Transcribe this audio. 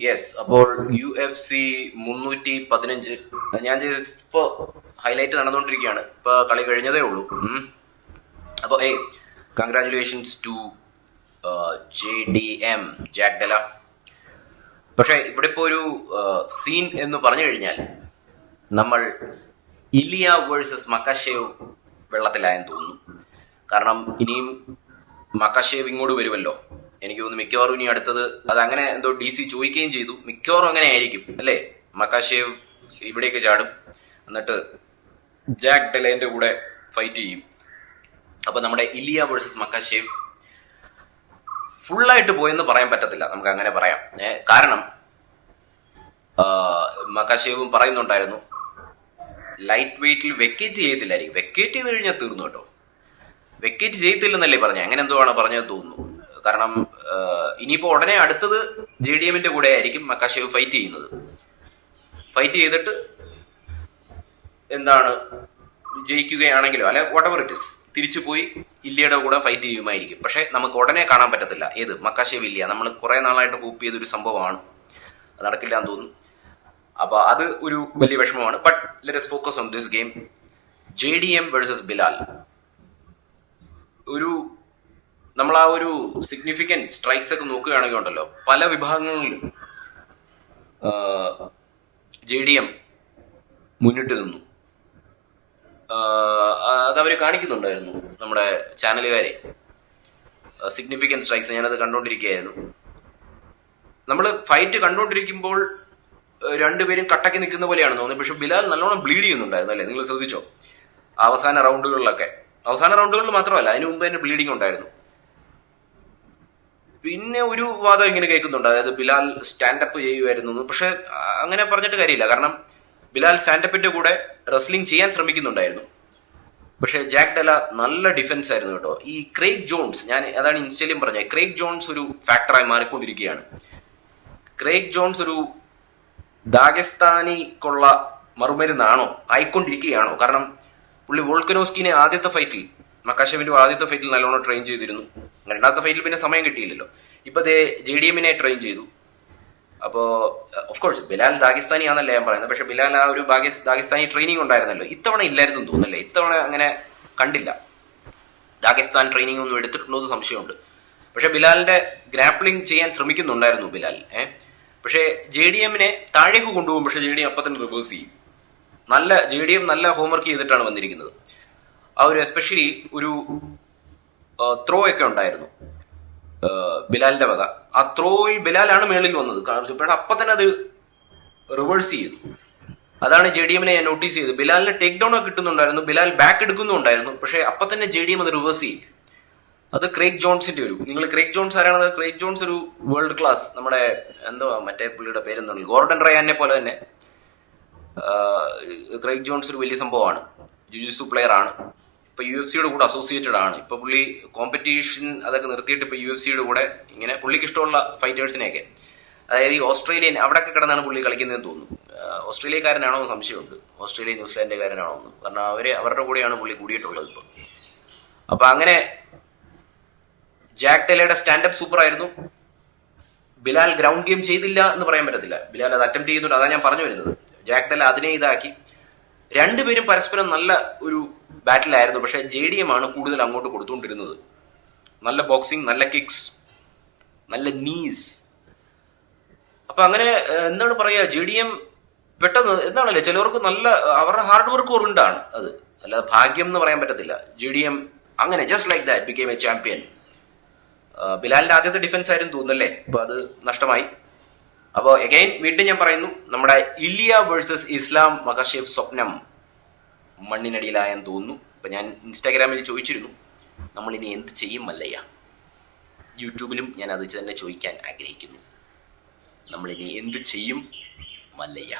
Yes, അപ്പോൾ UFC 315 ഞാൻ ഇപ്പോൾ ഹൈലൈറ്റ് നടന്നുകൊണ്ടിരിക്കുകയാണ്. ഇപ്പോൾ കളി കഴിഞ്ഞതേ ഉള്ളൂ. അപ്പോൾ കൺഗ്രാറ്റുലേഷൻസ് ടു JDM, ജാക്ക് ഡെല. പക്ഷേ ഇവിടെ ഇപ്പോൾ ഒരു സീൻ എന്ന് പറഞ്ഞു കഴിഞ്ഞാൽ നമ്മൾ ഇലിയ വേഴ്സസ് മക്കാഷേവ് വെള്ളത്തിലായെന്ന് തോന്നുന്നു. കാരണം ഇനിയും മക്കാഷേവ് ഇങ്ങോട്ട് വരുമല്ലോ. എനിക്ക് തോന്നുന്നു മിക്കവാറും ഇനി അടുത്തത് അതങ്ങനെ എന്തോ DC ചോദിക്കുകയും ചെയ്തു. മിക്കവാറും അങ്ങനെ ആയിരിക്കും അല്ലേ. മക്കാഷേവ് ഇവിടേക്ക് ചാടും, എന്നിട്ട് ജാക്ക് ഡെലേന്റെ കൂടെ ഫൈറ്റ് ചെയ്യും. അപ്പൊ നമ്മുടെ ഇലിയ വേഴ്സസ് മക്കാഷേവ് ഫുള്ളായിട്ട് പോയെന്ന് പറയാൻ പറ്റത്തില്ല, നമുക്ക് അങ്ങനെ പറയാം. കാരണം മക്കാഷേവും പറയുന്നുണ്ടായിരുന്നു ലൈറ്റ് വെയിറ്റിൽ വെക്കേറ്റ് ചെയ്യത്തില്ലായിരിക്കും. വെക്കേറ്റ് ചെയ്ത് കഴിഞ്ഞാൽ തീർന്നു കേട്ടോ. വെക്കേറ്റ് ചെയ്യത്തില്ലെന്നല്ലേ പറഞ്ഞത്, അങ്ങനെ എന്തോ ആണ് പറഞ്ഞത് തോന്നുന്നു. കാരണം ഇനിയിപ്പോൾ ഉടനെ അടുത്തത് JDMന്റെ കൂടെ ആയിരിക്കും മക്കാഷേവ് ഫൈറ്റ് ചെയ്യുന്നത്. ഫൈറ്റ് ചെയ്തിട്ട് എന്താണ് ജയിക്കുകയാണെങ്കിലോ അല്ലെ വാട്ടെവർ ഇറ്റ് ഇസ് തിരിച്ചു പോയി ഇല്ലിയുടെ കൂടെ ഫൈറ്റ് ചെയ്യുമായിരിക്കും. പക്ഷെ നമുക്ക് ഉടനെ കാണാൻ പറ്റത്തില്ല. ഏത് മക്കാഷേവ് ഇല്ല, നമ്മൾ കുറെ നാളായിട്ട് ഹോപ്പ് ചെയ്തൊരു സംഭവമാണ്, അത് നടക്കില്ല എന്ന് തോന്നുന്നു. അപ്പൊ അത് ഒരു വലിയ വിഷമമാണ്. But let us focus on this game. JDM versus Bilal. ഒരു നമ്മൾ ആ ഒരു സിഗ്നിഫിക്കൻറ്റ് സ്ട്രൈക്സ് ഒക്കെ നോക്കുകയാണെങ്കിൽ ഉണ്ടല്ലോ, പല വിഭാഗങ്ങളിലും JDM മുന്നിട്ട് നിന്നു. അതവർ കാണിക്കുന്നുണ്ടായിരുന്നു നമ്മുടെ ചാനലുകാരെ. സിഗ്നിഫിക്കൻറ്റ് സ്ട്രൈക്സ് ഞാനത് കണ്ടുകൊണ്ടിരിക്കുകയായിരുന്നു. നമ്മൾ ഫൈറ്റ് കണ്ടുകൊണ്ടിരിക്കുമ്പോൾ രണ്ടുപേരും കട്ടക്കി നിൽക്കുന്ന പോലെയാണ് തോന്നുന്നത്. പക്ഷെ ബിലാൽ നല്ലോണം ബ്ലീഡ് ചെയ്യുന്നുണ്ടായിരുന്നു അല്ലേ, നിങ്ങൾ ശ്രദ്ധിച്ചോ? അവസാന റൗണ്ടുകളിൽ മാത്രമല്ല, അതിന് മുമ്പ് തന്നെ ബ്ലീഡിങ് ഉണ്ടായിരുന്നു. പിന്നെ ഒരു വാദം ഇങ്ങനെ കേൾക്കുന്നുണ്ട്, അതായത് ബിലാൽ സ്റ്റാൻഡപ്പ് ചെയ്യുമായിരുന്നു. പക്ഷെ അങ്ങനെ പറഞ്ഞിട്ട് കാര്യമില്ല. കാരണം ബിലാൽ സ്റ്റാൻഡപ്പിന്റെ കൂടെ റെസ്ലിംഗ് ചെയ്യാൻ ശ്രമിക്കുന്നുണ്ടായിരുന്നു. പക്ഷെ ജാക്ക് ഡെല നല്ല ഡിഫൻസ് ആയിരുന്നു കേട്ടോ. ഈ ക്രെയ്ഗ് ജോൺസ്, ഞാൻ അതാണ് ഇൻസ്റ്റയിലും പറഞ്ഞത്, ക്രെയ്ഗ് ജോൺസ് ഒരു ഫാക്ടറായി മാറിക്കൊണ്ടിരിക്കുകയാണ്. ക്രെയ്ഗ് ജോൺസ് ഒരു ദാഗസ്ഥാനിക്കുള്ള മറുമരുന്നാണോ ആയിക്കൊണ്ടിരിക്കുകയാണോ? കാരണം പുള്ളി വോൾക്കനോസ്കിനെ ആദ്യത്തെ ഫൈറ്റിൽ, മക്കാഷേവിന്റെ ആദ്യത്തെ ഫൈറ്റിൽ നല്ലോണം ട്രെയിൻ ചെയ്തിരുന്നു. രണ്ടാമത്തെ ഫൈറ്റിൽ പിന്നെ സമയം കിട്ടിയില്ലല്ലോ. ഇപ്പൊ JDMനെ ട്രെയിൻ ചെയ്തു. അപ്പോൾ ഓഫ് കോഴ്സ് ബിലാൽ ദാഗസ്ഥാനി ആണെന്നല്ലേ ഞാൻ പറയുന്നത്. പക്ഷെ ബിലാൽ ആ ഒരു ദാഗസ്ഥാനി ട്രെയിനിങ് ഉണ്ടായിരുന്നല്ലോ. ഇത്തവണ ഇല്ലായിരുന്നു തോന്നുന്നല്ലേ, ഇത്തവണ അങ്ങനെ കണ്ടില്ല. ദാഗസ്ഥാൻ ട്രെയിനിങ് ഒന്നും എടുത്തിട്ടുണ്ടോ എന്ന് സംശയമുണ്ട്. പക്ഷെ ബിലാലിന്റെ ഗ്രാപ്ലിംഗ് ചെയ്യാൻ ശ്രമിക്കുന്നുണ്ടായിരുന്നു ബിലാൽ. പക്ഷേ JDMനെ താഴേക്ക് കൊണ്ടുപോകും. പക്ഷെ JDM അപ്പം തന്നെ റിവേഴ്സ് ചെയ്യും. JDM നല്ല ഹോംവർക്ക് ചെയ്തിട്ടാണ് വന്നിരിക്കുന്നത്. ആ ഒരു എസ്പെഷ്യലി ഒരു ത്രോ ഒക്കെ ഉണ്ടായിരുന്നു ബിലാലിന്റെ വക. ആ ത്രോയിൽ ബിലാലാണ് മേളിൽ വന്നത്. പക്ഷേ അപ്പം തന്നെ അത് റിവേഴ്സ് ചെയ്തു. അതാണ് JDMനെ ഞാൻ നോട്ടീസ് ചെയ്തത്. ബിലാലിന് ടേക്ക് ഡൗൺ ഒക്കെ കിട്ടുന്നുണ്ടായിരുന്നു, ബിലാൽ ബാക്ക് എടുക്കുന്നുണ്ടായിരുന്നു. പക്ഷെ അപ്പം തന്നെ JDM അത് റിവേഴ്സ് ചെയ്യും. അത് ക്രെയ്ഗ് ജോൺസിന്റെ നിങ്ങൾ ക്രെയ്ഗ് ജോൺസ് ആരാണത്? ക്രെയ്ഗ് ജോൺസ് ഒരു വേൾഡ് ക്ലാസ്, നമ്മുടെ മറ്റേ പുള്ളിയുടെ പേരെന്താണ്, ഗോർഡൻ റയാനെ പോലെ തന്നെ ക്രെയ്ഗ് ജോൺസ് ഒരു വലിയ സംഭവമാണ്. ജുജിത്സു പ്ലെയർ ആണ്. ഇപ്പൊ UFC കൂടെ അസോസിയേറ്റഡ് ആണ്. ഇപ്പൊ പുള്ളി കോമ്പറ്റീഷൻ അതൊക്കെ നിർത്തിയിട്ട് ഇപ്പൊ UFC കൂടെ ഇങ്ങനെ പുള്ളിക്ക് ഇഷ്ടമുള്ള ഫൈറ്റേഴ്സിനെയൊക്കെ, അതായത് ഈ ഓസ്ട്രേലിയൻ അവിടെയൊക്കെ കിടന്നാണ് പുള്ളി കളിക്കുന്നതെന്ന് തോന്നുന്നു. ഓസ്ട്രേലിയക്കാരനാണോ എന്ന് സംശയമുണ്ട്, ഓസ്ട്രേലിയ ന്യൂസിലാൻഡുകാരനാണോ എന്ന്. കാരണം അവരുടെ കൂടെയാണ് പുള്ളി കൂടിയിട്ടുള്ളത് ഇപ്പൊ. അപ്പൊ അങ്ങനെ ജാക്ക് ഡെലയുടെ സ്റ്റാൻഡപ്പ് സൂപ്പർ ആയിരുന്നു. ബിലാൽ ഗ്രൗണ്ട് ഗെയിം ചെയ്തില്ല എന്ന് പറയാൻ പറ്റത്തില്ല. ബിലാൽ അത് അറ്റംപ്റ്റ് ചെയ്യുന്നുണ്ട്, അതാണ് ഞാൻ പറഞ്ഞു വരുന്നത്. ജാക്ക് ഡെല അതിനെ ഇതാക്കി. രണ്ടുപേരും പരസ്പരം നല്ല ഒരു ബാറ്റിലായിരുന്നു. പക്ഷെ JDM ആണ് കൂടുതൽ അങ്ങോട്ട് കൊടുത്തുകൊണ്ടിരുന്നത്. നല്ല ബോക്സിങ്, നല്ല കിക്സ്, നല്ല നീസ്. അപ്പൊ അങ്ങനെ എന്താണ് പറയുക, JDM പെട്ടെന്ന് എന്താണല്ലേ, ചിലവർക്ക് നല്ല അവരുടെ ഹാർഡ് വർക്ക് കൊണ്ടാണ് അത്, അല്ലാതെ ഭാഗ്യം എന്ന് പറയാൻ പറ്റത്തില്ല. JDM അങ്ങനെ just like that became a champion. ബിലാലിന്റെ ആദ്യത്തെ ഡിഫൻസ് ആയിരുന്നു തോന്നുന്നല്ലേ, അപ്പൊ അത് നഷ്ടമായി. അപ്പോൾ എഗൈൻ വീണ്ടും ഞാൻ പറയുന്നു, നമ്മുടെ ഇലിയ വേഴ്സസ് ഇസ്ലാം മക്കാഷേവ് സ്വപ്നം മണ്ണിനടിയിലായെന്ന് തോന്നുന്നു. അപ്പൊ ഞാൻ ഇൻസ്റ്റാഗ്രാമിൽ ചോദിച്ചിരുന്നു, നമ്മളിനി എന്ത് ചെയ്യും മല്ലയ്യ. യൂട്യൂബിലും ഞാൻ അത് തന്നെ ചോദിക്കാൻ ആഗ്രഹിക്കുന്നു, നമ്മളിനി എന്ത് ചെയ്യും മല്ലയ്യ.